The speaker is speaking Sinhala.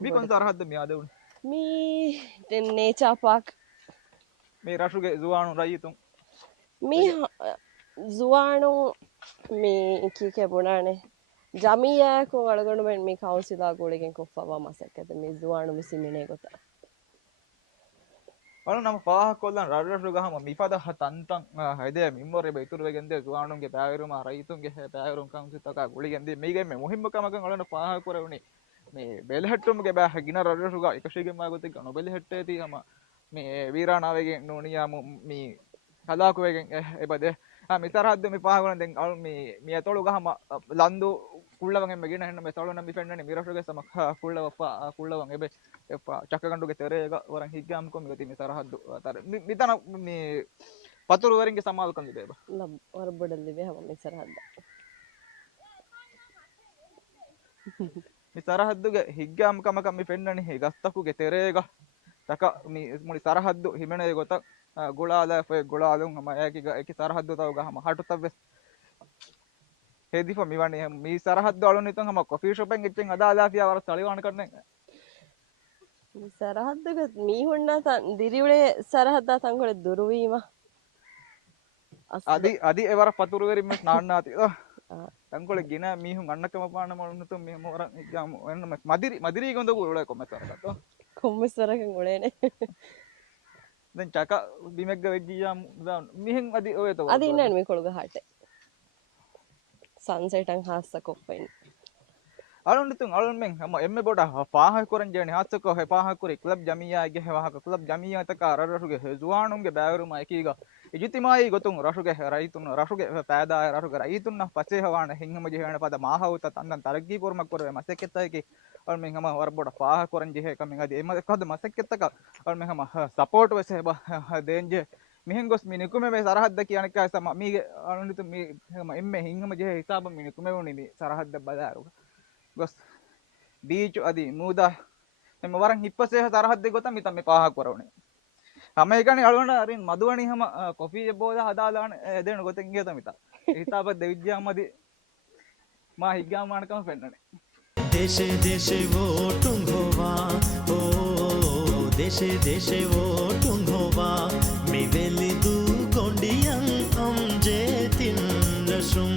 मी कोण सरहद्द मी आदे मी नेचर पार्क मी राशुगे जुवाणू रायीतुं मी जुवाणू मी कीके बुणाने जमिया को अळगොಂಡು men mi councila ಗೋಳಿಗೆ ಕೊಫವ ಮಸಕದ mi जुवाणू mi simine gota අනු නම පාහ කොල්ලන් රඩරසු ගහම මිපද තන්තන් හයිදේ මිම්මොරේ බයිතුරු වෙගෙන්දේ ජුවාණුන්ගේ පෑවරුම රයිතුන්ගේ පෑවරුම් කංසිතක ගුලිගෙන්දේ මේගේ මේ මුහිම්මකමකන් අලන පාහ කරවුනේ මේ බෙලහෙට්ටුම්ගේ බෑ ගින රඩරසු ගා එකශීගෙන් මාගොතේ ගන බෙලහෙට්ටේ තියම මේ වීරානාවේගෙන් නෝනියා මේ හදාකුවේගෙන් එබදේ මිතරහද්ද මේ පාහ කරන දැන් අලු මේ අතොළු ගහම ලන්දු කුල්ලවගෙන් මෙගෙන එන්න මේ තොළු නම් මිෆෙන්නනේ මිරසුගේ සම කුල්ලවන් එබේ චක්කගණ්ඩුගේ තෙරේක වරන් හිග්ගාම් කො මිගති මේ සරහද්දු අතර මිතන මේ පතුරු වරින්ගේ සමාල්කම් දෙබ නබ වර බඩල්ලි වේ හැම මේ සරහද්ද මේ සරහද්දුගේ හිග්ගාම් කමකම් මේ පෙන්නනේ හේ ගස්තකුගේ තෙරේක තක මේ මුනි සරහද්දු හිමනේ ගොත ගොලාලා ෆේ ගොලාලුන් හම ඒකි සරහද්දු තව ගහම හටුතබ්බස් हेदी मिवानी मी सरहद अळुनितं हम कॉफी शॉपिंग इच्छें अदाला फिया वर तळिवाण करने सरहद मी हुंडा दिरिवळे सरहद ತಂಗೊಳೆ ದುರುವೀಮ අදි එවර පතුරුවරි මෙස් නාන්නාති ತಂಗೊಳೆ ಗಿನ මීහුන් අන්නකම පාන මලුනතු මෙහෙම වර ගාම එන්න මදිරි ගොඳ ගොල කොමතරකට කොම්මස්වරකන් ගොලේනේ දැන් චක බිමෙග්ග වෙජ්ජියාම් මිහෙන් අදි ඔය තෝ අදි ඉන්නන්නේ මේ කොළග හාටේ sunset ang hasa ko pain alun nitung alun meng hama emme boda paha koran jeni hatsako he paha kori club jamiya ge he waha club jamiya taka rasuge he juwanum ge bawaruma ekiga ijitimai gotun rasuge raitun rasuge paada rasuge raitun na pache hawana hinhama je hena pada mahauta tandan taraggi pormak korwe maseketta eki alun meng hama war boda paha koran je he kamen adi ema ekad maseketta ka alun meng hama support wese ba denje මිහෙන් ගොස් මිනිකුමේ මේ සරහද්ද කියන එක සම මීගේ අනුනිතු මේ එම්මේ හිංගම ජේ හිසාබ මිනිකුමේ උනි මේ සරහද්ද බදාරු ගොස් බීච් අදි මූදා එම වරන් හිප්පසේ සරහද්ද ගොත මිත මේ පාහ කරවනේ හැම එකනේ අලුවන අරින් මදුවණි හැම කොෆි බෝද හදාලාන දෙන ගොතෙන් ගියත මිත හිතාබ දෙවිජ්ජාමදි මා හිග්ගාමානකම පෙන්නනේ देशे देशे वो टुंगोवा ओ देशे देशे वो टुंगोवा मिवेलिदु गोंडियं अम्जे तिन्नसुम